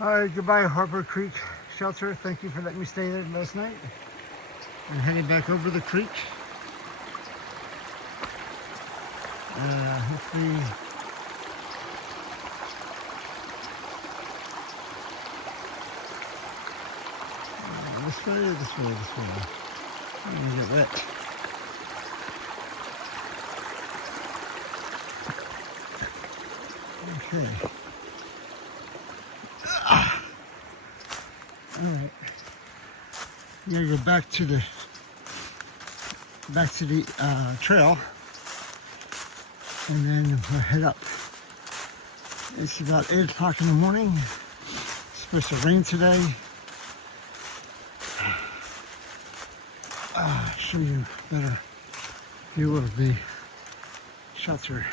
All right, goodbye, Harper Creek Shelter. Thank you for letting me stay there last night. I'm heading back over the creek. Hopefully, this way or this way, this way. I'm gonna get wet. Okay. All right. I'm gonna go back to the trail, and then we'll head up. It's about 8 o'clock in the morning. It's supposed to rain today. Show you a better view of the shelter.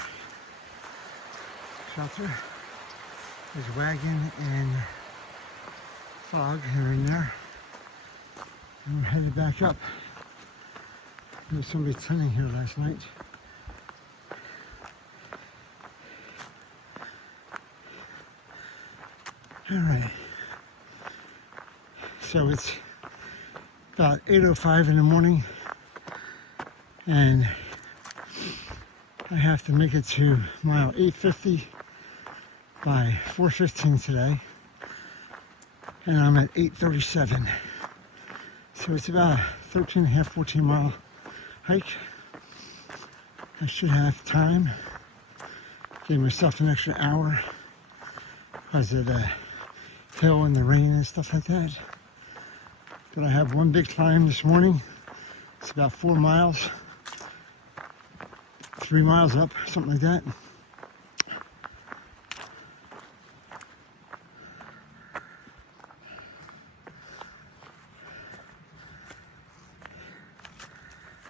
There's wagon and fog here and there. And we're headed back up. There was somebody tending here last night. All right. So it's about 8:05 in the morning, and I have to make it to mile 850 by 4:15 today, and I'm at 8:37. So it's about a 13.5, 14 mile hike. I should have time. Gave myself an extra hour because of the hill and the rain and stuff like that. But I have one big climb this morning. It's about 4 miles, 3 miles up, something like that.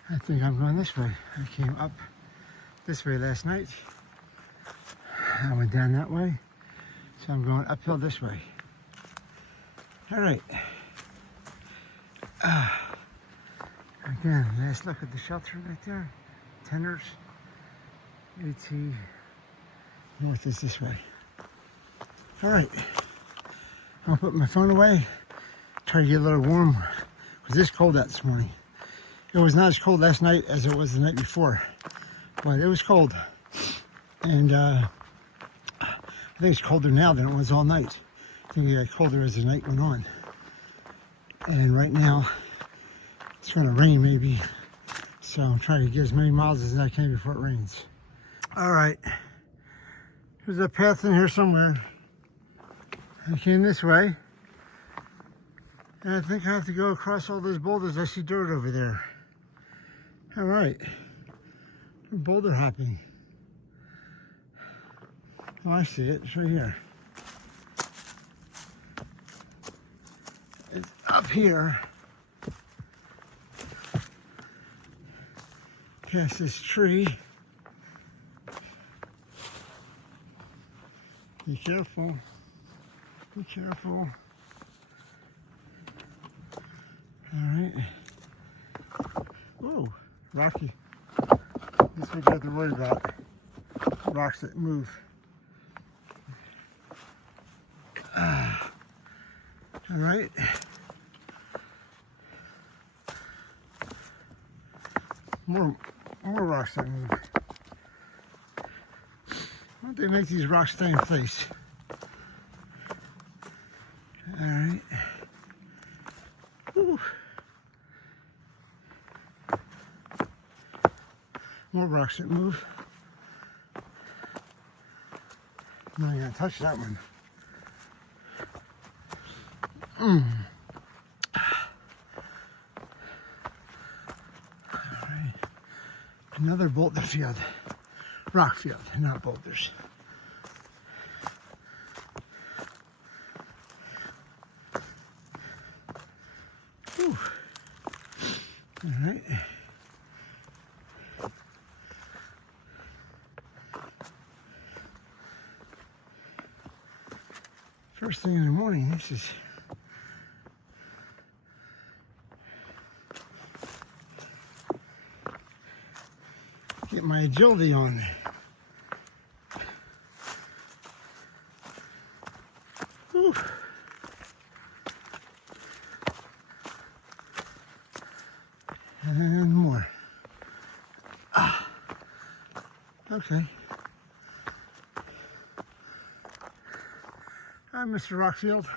I think I'm going this way. I came up this way last night. I went down that way. So I'm going uphill this way. All right. Again, last look at the shelter right there. Tenders. AT North is this way. All right. I'll put my phone away. Try to get a little warm because it's cold out this morning. It was not as cold last night as it was the night before, but it was cold. And I think it's colder now than it was all night. I think it got colder as the night went on. And right now, it's going to rain maybe. So I'm trying to get as many miles as I can before it rains. All right. There's a path in here somewhere. I came this way. And I think I have to go across all those boulders. I see dirt over there. All right. I'm boulder hopping. Oh, I see it. It's right here. It's up here. Past this tree. Be careful. Be careful. All right. Whoa, rocky. This is what you have to worry about. Rocks that move. All right. More rocks that move. Why don't they make these rocks stay in place? All right. Whew. More rocks that move. I'm not gonna touch that one. All right. Another boulder field. Rock field, not boulders. Whew. All right. First thing in the morning, this is get my agility on. Whew. Okay. Hi, Mr. Rockfield.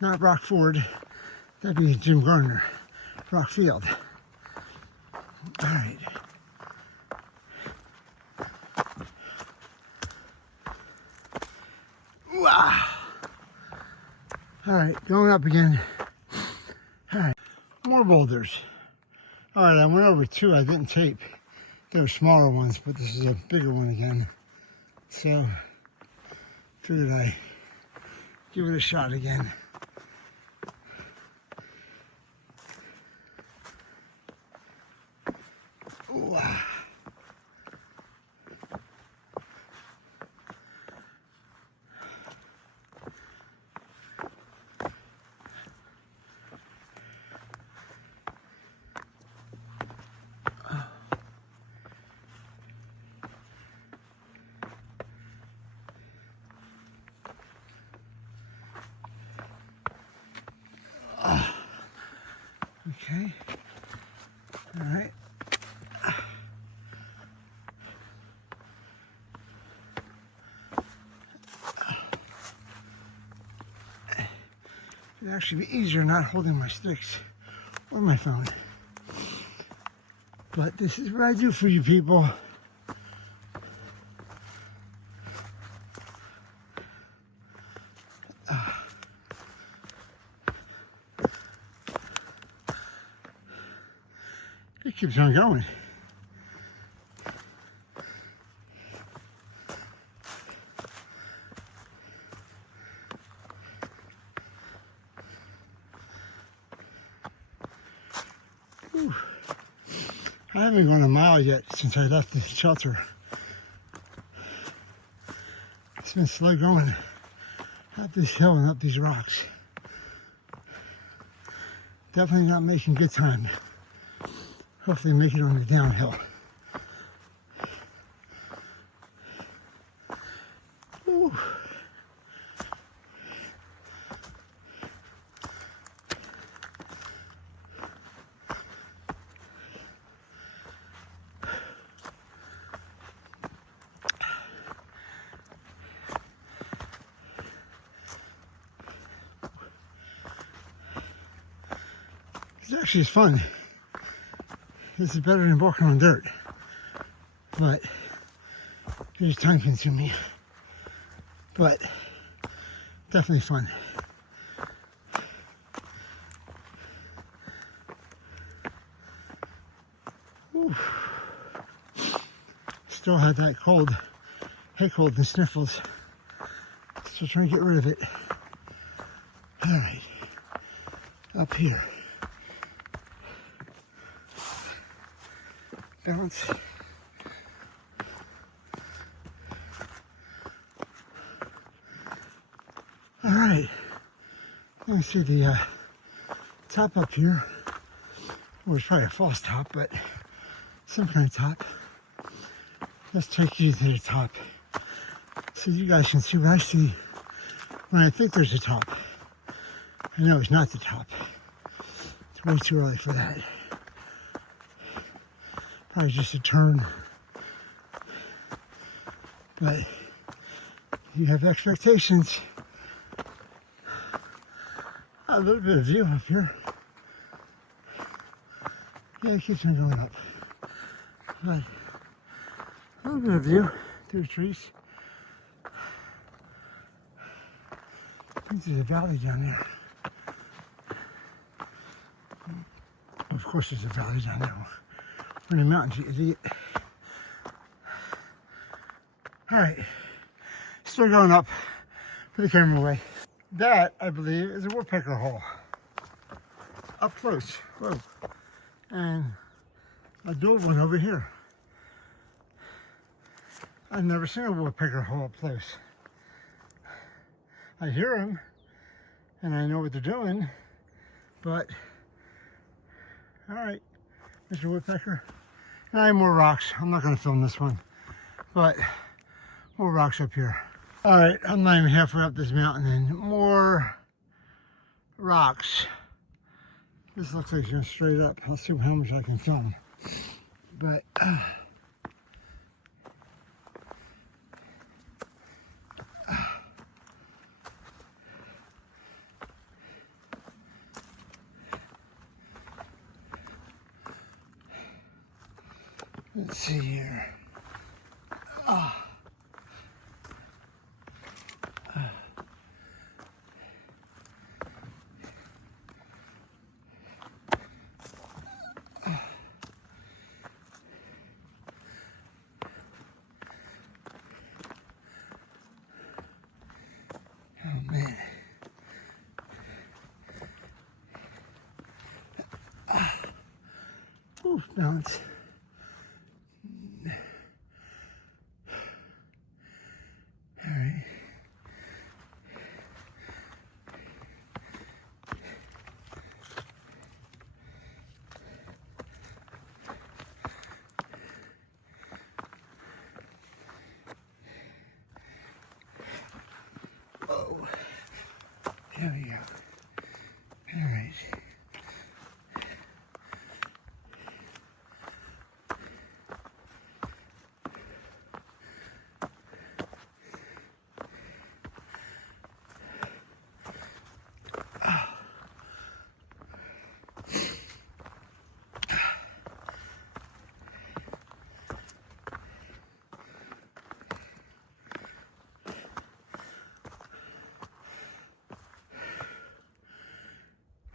Not Rockford. That'd be Jim Gardner. Rockfield. All right. Wow. All right, going up again. All right, more boulders. All right, I went over two I didn't tape. They were smaller ones, but this is a bigger one again. So, figured I'd give it a shot again. Wow. Okay. All right. It'd actually be easier not holding my sticks or my phone. But this is what I do for you people. It keeps on going. Whew. I haven't gone a mile yet since I left the shelter. It's been slow going up this hill and up these rocks. Definitely not making good time. Hopefully make it on the downhill. Ooh. It's actually fun. This is better than walking on dirt, but it's time consuming, but definitely fun. Whew. Still had that cold, head cold and sniffles, so trying to get rid of it. All right, up here. Balance. All right, let me see the top up here. Well, it's probably a false top, but some kind of top. Let's take you to the top so you guys can see what I see when I think there's a top. I know it's not the top. It's way too early for that. Probably just a turn, but you have expectations. A little bit of view up here. Yeah, it keeps on going up. But a little bit of view through the trees. I think there's a valley down there. Of course there's a valley down there. We're in the mountains, you idiot. All right, still going up. Put the camera away. That, I believe, is a woodpecker hole. Up close, whoa. And a dual one over here. I've never seen a woodpecker hole up close. I hear them, and I know what they're doing, but, all right. Mr. Woodpecker. And I have more rocks. I'm not going to film this one, but more rocks up here. All right, I'm not even halfway up this mountain and more rocks. This looks like it's going straight up. I'll see how much I can film. But Let's see here. Oh. Oh man. Ooh, balance. All right. Whoa. There we go. All right.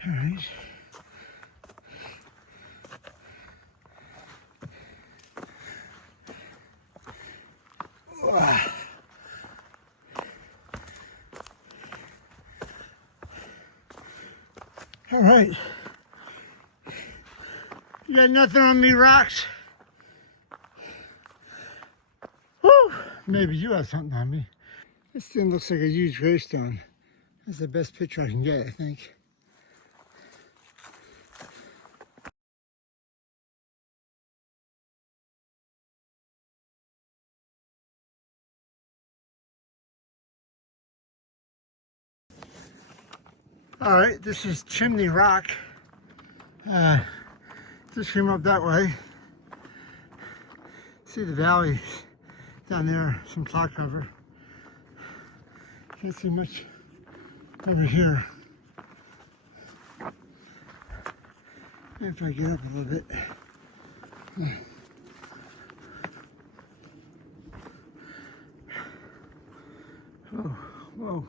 All right. All right. You got nothing on me, rocks? Woo! Maybe you have something on me. This thing looks like a huge gravestone. That's the best picture I can get, I think. All right, this is Chimney Rock. Just came up that way. See the valley down there, some cloud cover. Can't see much over here. If I get up a little bit. Oh, whoa.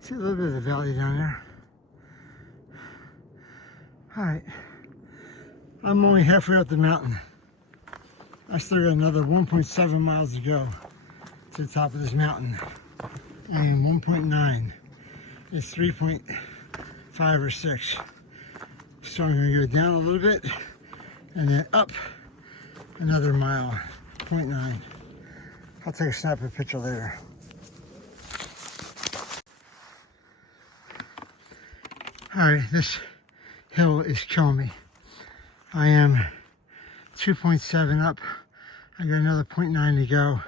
See a little bit of the valley down there. All right. I'm only halfway up the mountain. I still got another 1.7 miles to go to the top of this mountain. And 1.9 is 3.5 or 6. So I'm gonna go down a little bit and then up another mile, 0.9. I'll take a snap of a picture later. All right, this hill is killing me. I am 2.7 up. I got another 0.9 to go.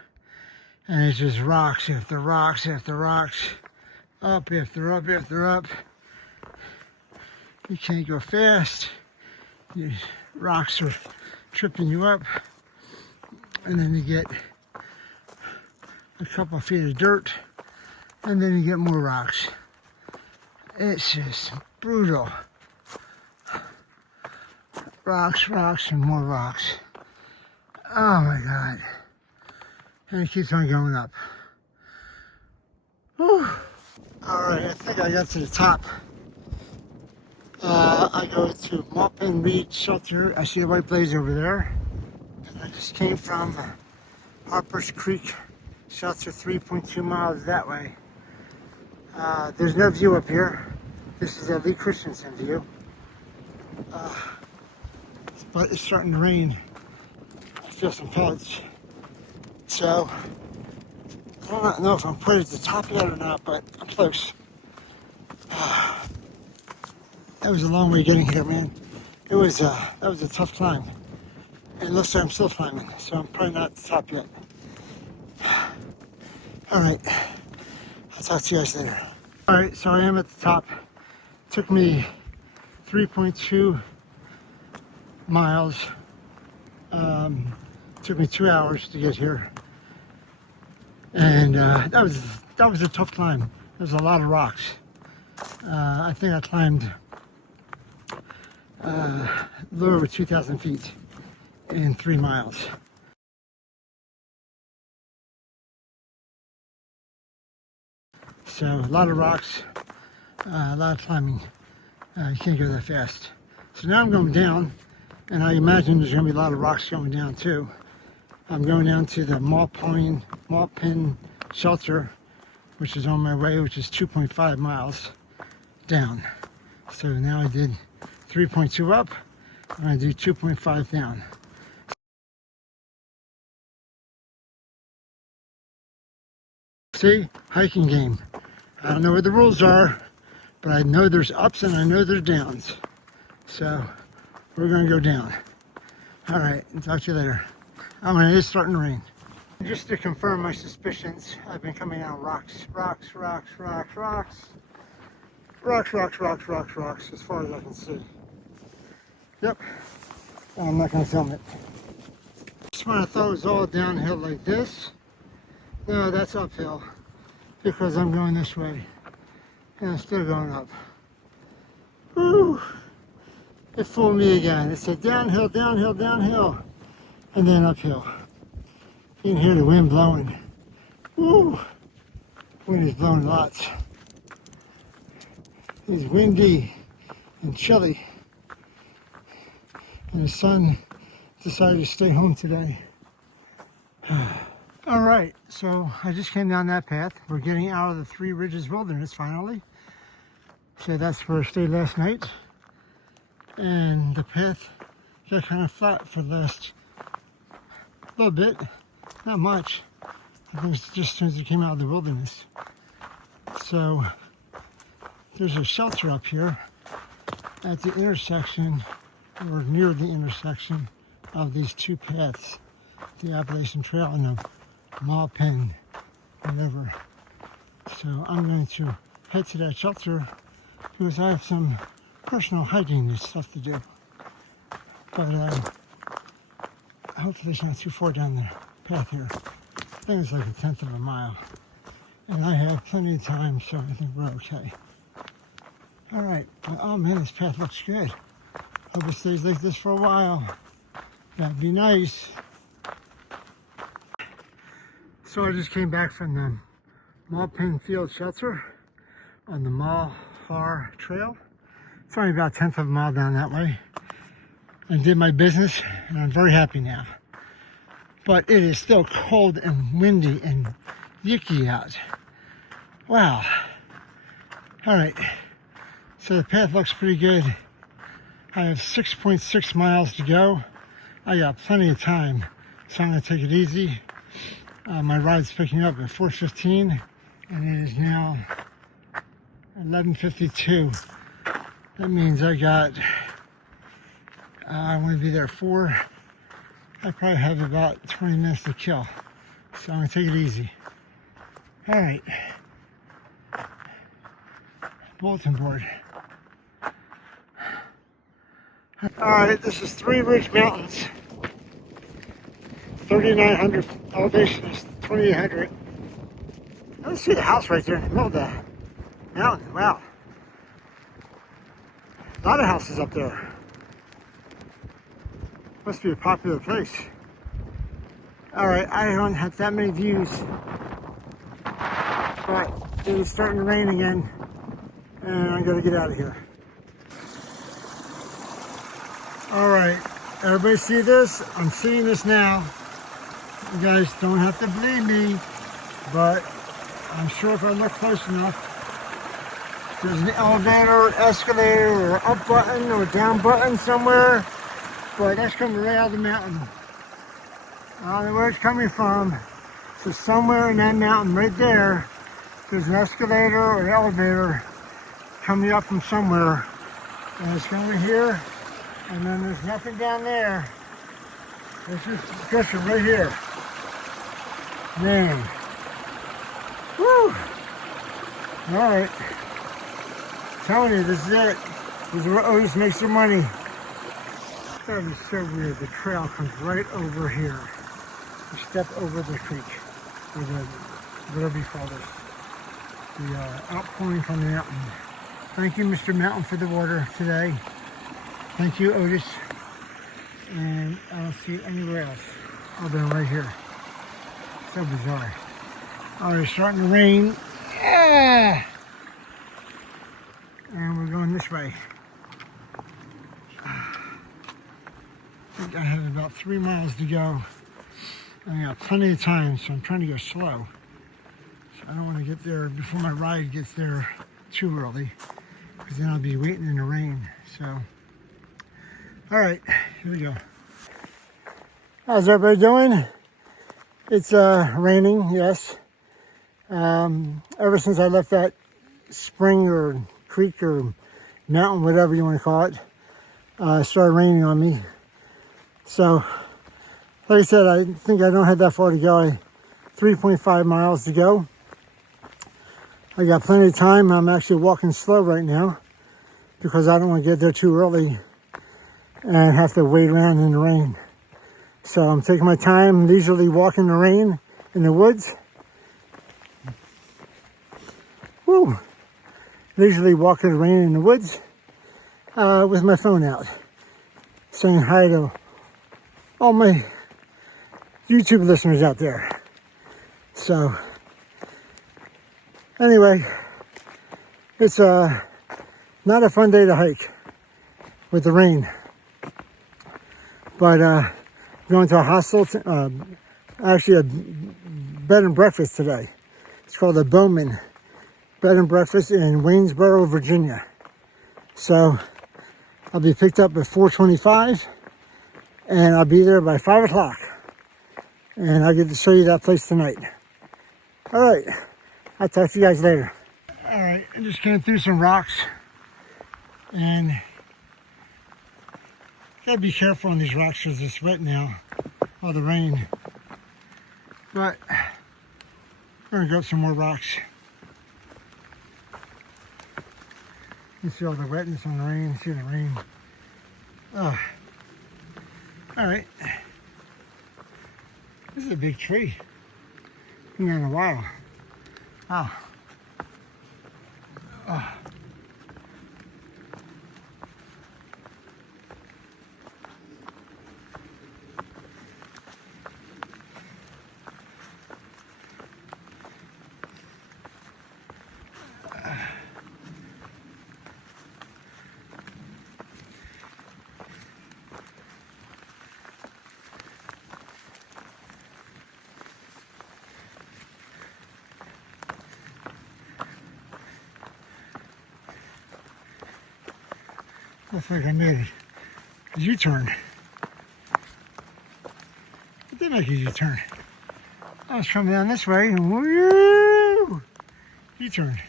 And it's just rocks after rocks after rocks. Up after up after up. You can't go fast. These rocks are tripping you up. And then you get a couple of feet of dirt. And then you get more rocks. It's just brutal. Rocks, rocks, and more rocks. Oh my God. And it keeps on going up. Whew. All right, I think I got to the top. I go to Bowman B&B shelter. I see a white blaze over there. And I just came from Harpers Creek shelter, 3.2 miles that way. There's no view up here. This is a Lee Christensen view. But it's starting to rain. I feel some pellets. So, I don't know if I'm quite at the top yet or not, but I'm close. That was a long way getting here, man. That was a tough climb. And it looks like I'm still climbing, so I'm probably not at the top yet. All right, I'll talk to you guys later. All right, so I am at the top. Took me 3.2 miles. Took me 2 hours to get here. And that was a tough climb. There's a lot of rocks. I think I climbed a little over 2,000 feet. in 3 miles. So a lot of rocks, a lot of climbing. You can't go that fast. So now I'm going down, and I imagine there's going to be a lot of rocks going down too. I'm going down to the Malpin shelter, which is on my way, which is 2.5 miles down. So now I did 3.2 up, and I do 2.5 down. See, hiking game. I don't know what the rules are, but I know there's ups and I know there's downs. So we're gonna go down. All right, talk to you later. Oh, and it is starting to rain. Just to confirm my suspicions, I've been coming down rocks, rocks, rocks, rocks, rocks, rocks, rocks, rocks, rocks, rocks, as far as I can see. Yep, I'm not gonna film it. Just when I thought it was all downhill like this, no, that's uphill, because I'm going this way, and I'm still going up. Woo! It fooled me again. It said downhill, downhill, downhill, and then uphill. You can hear the wind blowing. Woo! Wind is blowing lots. It's windy and chilly, and the sun decided to stay home today. All right, so I just came down that path. We're getting out of the Three Ridges Wilderness finally. So that's where I stayed last night. And the path got kind of flat for the last little bit, not much. I think it's just as soon as it came out of the wilderness. So there's a shelter up here at the intersection, or near the intersection of these two paths, the Appalachian Trail and the Malpin, whatever. So I'm going to head to that shelter because I have some personal hiking stuff to do. But hopefully it's not too far down the path here. I think it's like 1/10 of a mile. And I have plenty of time, so I think we're okay. All right. Oh man, this path looks good. Hope it stays like this for a while. That'd be nice. So I just came back from the Malpin Field Shelter on the Malhar Trail. It's only about 1/10 of a mile down that way. And did my business, and I'm very happy now. But it is still cold and windy and yucky out. Wow. All right. So the path looks pretty good. I have 6.6 miles to go. I got plenty of time, so I'm going to take it easy. My ride's picking up at 4:15, and it is now 11:52. That means I got, I want to be there at 4. I probably have about 20 minutes to kill, so I'm going to take it easy. All right. Bulletin board. All right, this is Three Ridge Mountains. 3,900 elevation is 2,800. I don't see the house right there in the middle of the mountain. Wow. A lot of houses up there. Must be a popular place. All right, I don't have that many views, but it is starting to rain again, and I'm gonna get out of here. All right, everybody see this? I'm seeing this now. You guys don't have to believe me, but I'm sure if I look close enough, there's an elevator, escalator, or up button or down button somewhere, but that's coming right out of the mountain. I don't know where it's coming from. So somewhere in that mountain right there, there's an escalator or an elevator coming up from somewhere. And it's coming here, and then there's nothing down there. There's just pressure right here. Man. Woo! Alright. Telling you, this is it. This is where Otis makes their money. That is so weird. The trail comes right over here. You step over the creek, or the, whatever you call it. The outpouring from the mountain. Thank you, Mr. Mountain, for the water today. Thank you, Otis. And I don't see it anywhere else other than right here. So bizarre. Oh, it's starting to rain. Yeah! And we're going this way. I think I have about 3 miles to go. I got plenty of time, so I'm trying to go slow. So I don't want to get there before my ride gets there too early, because then I'll be waiting in the rain. So, all right, here we go. How's everybody doing? It's raining, yes. Ever since I left that spring or creek or mountain, whatever you want to call it, it started raining on me. So, like I said, I think I don't have that far to go. 3.5 miles to go. I got plenty of time. I'm actually walking slow right now because I don't want to get there too early and have to wait around in the rain. So I'm taking my time, leisurely walking in the rain in the woods. Woo! Leisurely walking in the rain in the woods with my phone out, saying hi to all my YouTube listeners out there. So anyway, it's not a fun day to hike with the rain, but going to a hostel, actually a bed and breakfast today. It's called the Bowman Bed and Breakfast in Waynesboro, Virginia. So I'll be picked up at 4:25 and I'll be there by 5 o'clock. And I'll get to show you that place tonight. All right, I'll talk to you guys later. All right, I just came through some rocks and gotta be careful on these rocks because it's wet now, all the rain. But we're gonna go up some more rocks. You see all the wetness on the rain, see the rain. Oh. All right. This is a big tree. Been there in a while. Wow. Oh. Looks like I made a U-turn. I did make a U-turn. I was coming down this way and woo! U-turn.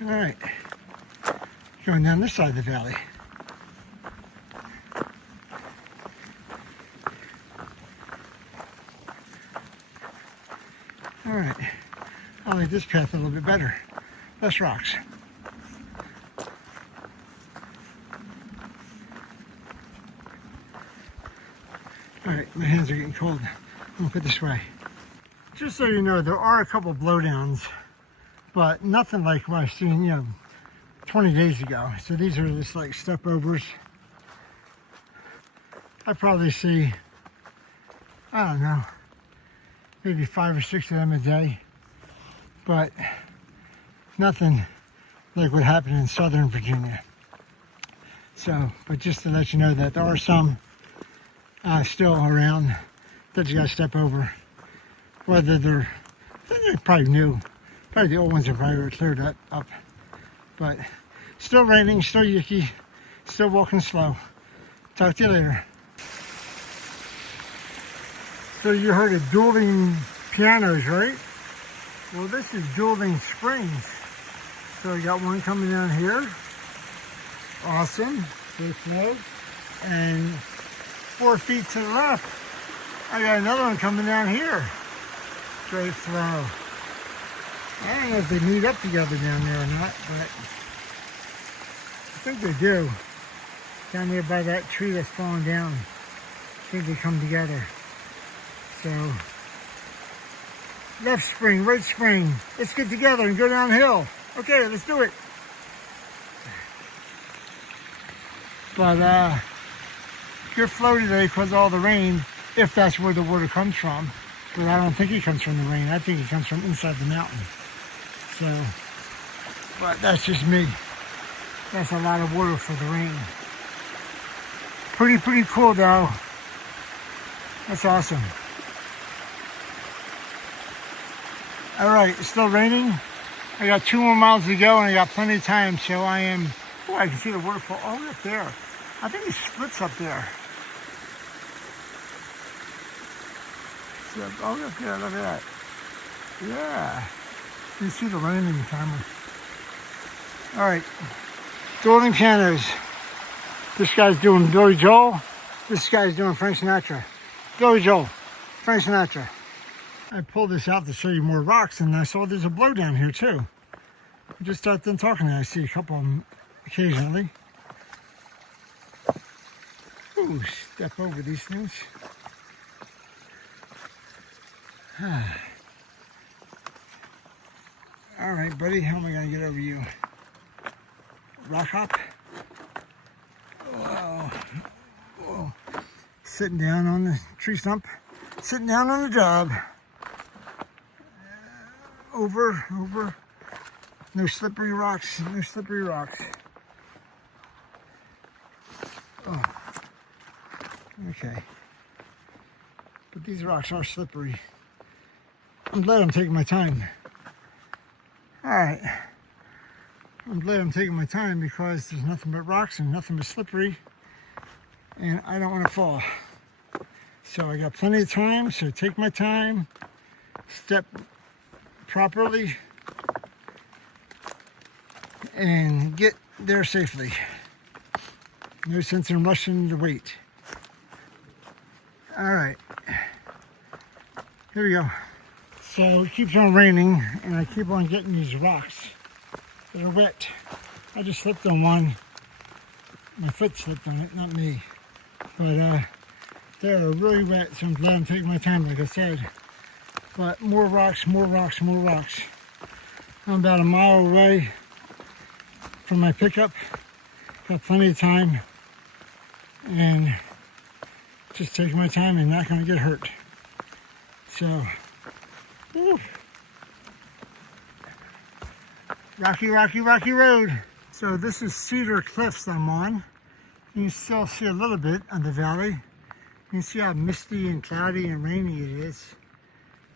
All right, going down this side of the valley. All right, I like this path a little bit better. Less rocks. All right, my hands are getting cold. I'm gonna put this way. Just so you know, there are a couple blowdowns, but nothing like what I've seen, 20 days ago. So these are just like step overs. I probably see, I don't know, maybe 5 or 6 of them a day, but nothing like what happened in Southern Virginia. So, but just to let you know that there are some still around that you gotta step over. Whether they're probably new, probably the old ones are probably cleared up, but still raining, still yucky, still walking slow. Talk to you later. So you heard of dueling pianos, right? Well, this is dueling springs. So we got one coming down here. Awesome. Good flow. And 4 feet to the left, I got another one coming down here. Great flow. I don't know if they meet up together down there or not, but I think they do. Down there by that tree that's falling down. I think they come together. So, left spring, right spring. Let's get together and go downhill. Okay, let's do it. But good flow today because of all the rain, if that's where the water comes from. But I don't think it comes from the rain. I think it comes from inside the mountain. So, but that's just me. That's a lot of water for the rain. Pretty cool though. That's awesome. All right, it's still raining. I got 2 more miles to go and I got plenty of time, so I am, oh, I can see the waterfall all the way up there. I think it splits up there. So, all the way up there, look at that. Yeah. You can see the rain in the camera. All right, Dueling Pianos. This guy's doing Billy Joel. This guy's doing Frank Sinatra. Billy Joel, Frank Sinatra. I pulled this out to show you more rocks, and I saw there's a blow down here too. I just got done talking to you. I see a couple of them occasionally. Ooh, step over these things. All right, buddy, how am I gonna get over you? Rock hop. Whoa. Whoa. Sitting down on the tree stump. Sitting down on the job. Over. No slippery rocks, no slippery rocks. Oh. Okay. But these rocks are slippery. I'm glad I'm taking my time. All right. I'm glad I'm taking my time because there's nothing but rocks and nothing but slippery. And I don't want to fall. So I got plenty of time, so take my time. Step properly. And get there safely. No sense in rushing to wait. All right. Here we go. So it keeps on raining and I keep on getting these rocks that are wet. I just slipped on one. My foot slipped on it, not me. But they're really wet, so I'm glad I'm taking my time, like I said. But more rocks, more rocks, more rocks. I'm about a mile away from my pickup. Got plenty of time. And just taking my time and not gonna get hurt. So, woo. Rocky road. So this is Cedar Cliffs I'm on. You can still see a little bit of the valley. You can see how misty and cloudy and rainy it is.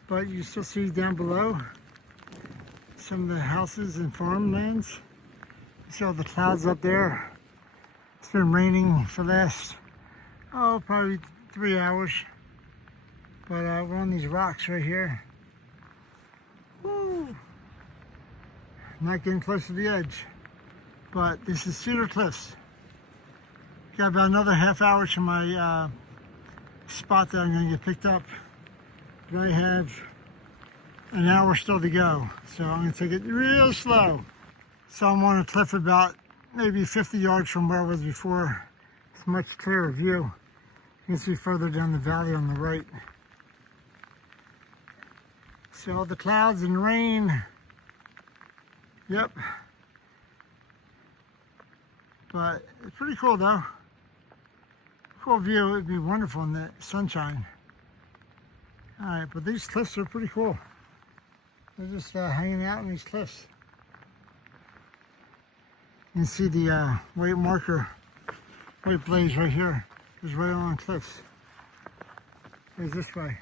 But you still see down below some of the houses and farmlands. You see all the clouds up there. It's been raining for the last, probably 3 hours. But we're on these rocks right here. Woo! Not getting close to the edge. But this is Cedar Cliffs. Got about another half hour to my spot that I'm going to get picked up. But I have an hour still to go. So I'm going to take it real slow. So I'm on a cliff about maybe 50 yards from where I was before. It's a much clearer view. You can see further down the valley on the right. So all the clouds and rain. Yep. But it's pretty cool though. Cool view. It'd be wonderful in the sunshine. All right, but these cliffs are pretty cool. They're just hanging out on these cliffs. You can see the white marker, white blaze right here. It's right on cliffs. It's this way.